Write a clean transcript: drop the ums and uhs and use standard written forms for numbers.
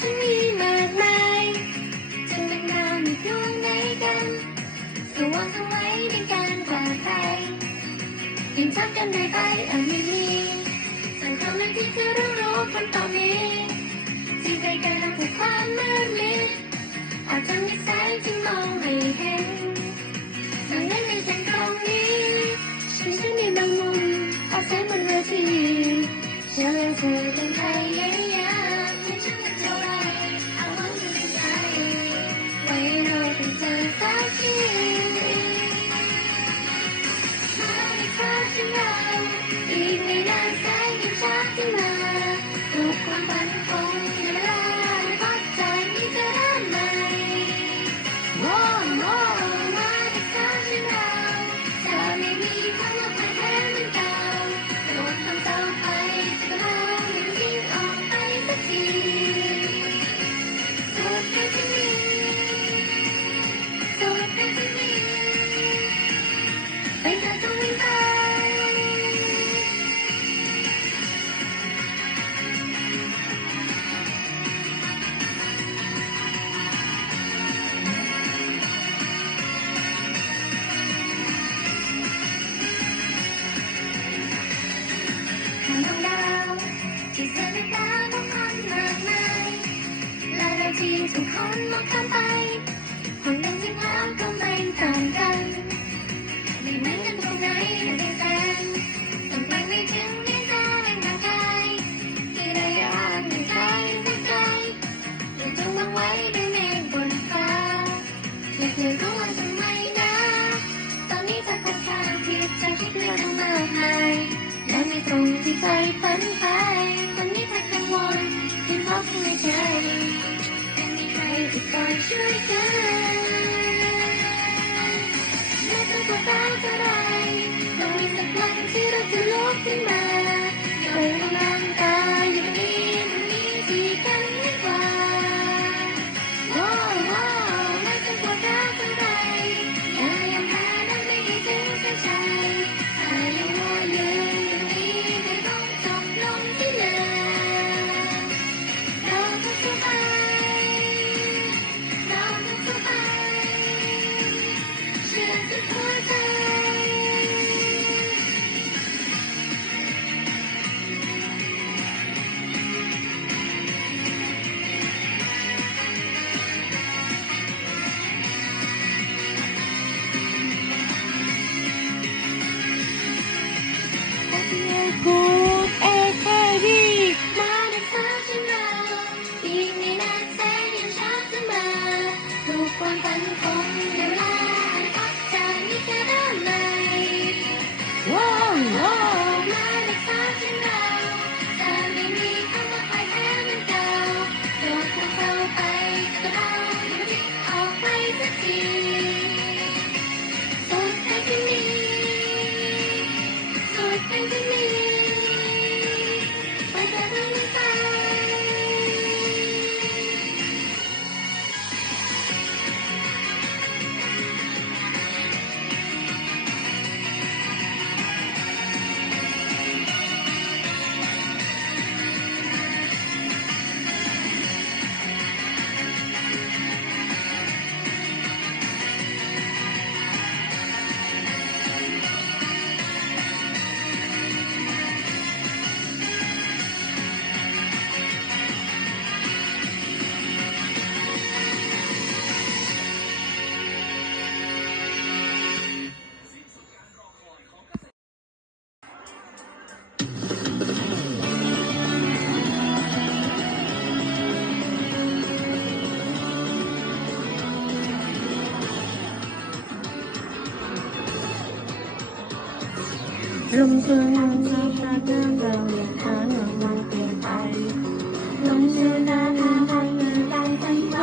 ฉันมีมากมายจะเป็นดาวในดวงไหนกันสว่างทั้งไว้ในการปลอดภัยยิ่งทักกันได้ไปอาจไม่มีสั่งคำนั้นที่เธอรู้คนตอนนี้ที่ใจกันทำให้ความมืดมิดอาจจะมีแสงที่มองไม่เห็นดังนั้นในเส้นตรงนี้ฉันมีบางมุมอาศัยบนเวทีเชื่อเลยเธอเป็นพยายามให้ฉันเป็นเท่าไรเอาหวังอยู่ในใจไว้เราเป็นเธอสักทีมาในคราฉันเราอีกไม่นานแสงยังชัดขึ้นมาทุกความฝันคงเวลาพักใจมีเธอได้ไหมโอ้โอ้มาในคราฉันเราจะไม่มีคำว่าใครแพ้เหมือนเก่าโดนทำต่อไปจะเรายังทิ้งออกไปสักทีสุดท้ายที่มีสุดท้ายที่มีไปเธอต้องวิ่งไปดวงดาวที่เธอได้ตามมองคนมากมายและเราที่ทุกคนมองข้ามไปคนหนึ่งที่แล้วก็ไม่ต่างกันไม่เหมือนกันตรงไหนในแฟนต้องไปไม่ถึงที่จะเป็นทางไกลที่ได้ยากในใจสักใจจะจงวางไว้ด้วยเมฆบนฟ้าแค่เธอรู้ว่าทำไมนะตอนนี้เธอค่อนข้างผิดจากที่เพื่อนมากมายและไม่ตรงที่ใจฝันไปตอนนี้เธอกังวลที่เพราะข้างในใจไม่มีใครที่คอยช่วยกันแม้จะปวดร้าวเท่าไรต้องมีสักวันที่เราจะลุกขึ้นมาโดยกำลังกายอยู่ตรงนี้ที่กันดีกว่าโอ้โอ้แม้จะปวดร้าวเท่าไรอย่ายังแพ้นั้นไม่ให้ถึงเส้นชัยถ้ายังมัวยืนจบลงที่เดิมเราต้องสู้ไปเราต้องสู้ไปเชื่อสุดหัวใจกูเอเคดีมาในเธอฉันเราอีกไม่นานแสงยังชัดเสมอทุกความฝันคงเวลาพักใจมีเธอได้ไหมโอ้โอ้มาในเธอฉันเราจะไม่มีคำว่าใครแพ้เหมือนเก่าโดนพวกเราไปก็เราอยู่ที่ออกไปสักทีสุดท้ายที่มีสุดท้ายที่มีไปเธอต้องไม่ไปลมตัวนั้นที่พัดน้ำเราอยากหาเงาเปลี่ยนไปลมเชื่อหน้าทางเดินได้ตั้งใจ